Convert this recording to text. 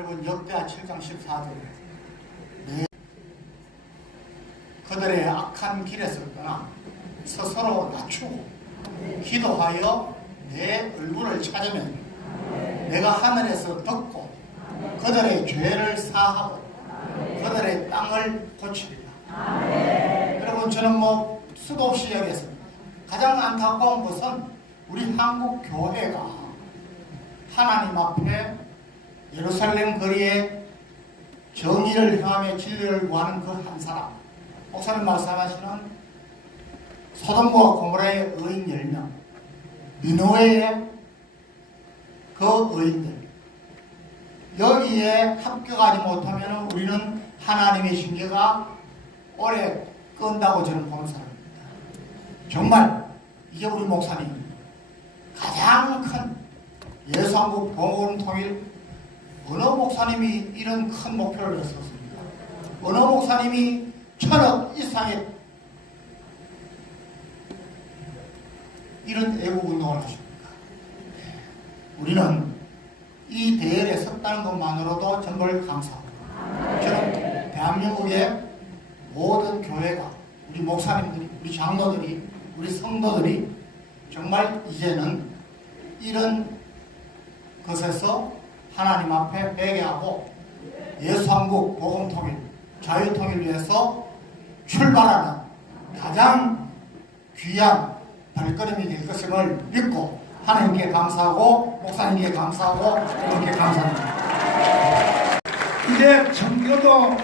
여러분 역대하 7장 14절 네. 그들의 악한 길에서 떠나 스스로 낮추고 기도하여 내 얼굴을 찾으면 내가 하늘에서 듣고 그들의 죄를 사하고 그들의 땅을 고치리라 여러분 저는 뭐 수도 없이 얘기했습니다 가장 안타까운 것은 우리 한국 교회가 하나님 앞에 예루살렘 거리에 정의를 행하며 진리를 구하는 그 한 사람. 목사님 말씀하시는 소돔과 고모라의 의인 10명. 니노의 그 의인들. 여기에 합격하지 못하면 우리는 하나님의 징계가 오래 끈다고 저는 보는 사람입니다. 정말 이게 우리 목사님 가장 큰 예수한국 봉헌 통일 어느 목사님이 이런 큰 목표를 했었습니까? 어느 목사님이 천억 이상의 이런 애국 운동을 하십니까? 우리는 이 대열에 섰다는 것만으로도 정말 감사합니다. 저는 대한민국의 모든 교회가 우리 목사님들이, 우리 장로들이, 우리 성도들이 정말 이제는 이런 것에서 하나님 앞에 회개하고 예수한국 복음통일, 자유통일 위해서 출발하는 가장 귀한 발걸음이 될 것임을 믿고 하나님께 감사하고 목사님께 감사하고 이렇게 감사합니다. 이제 청교도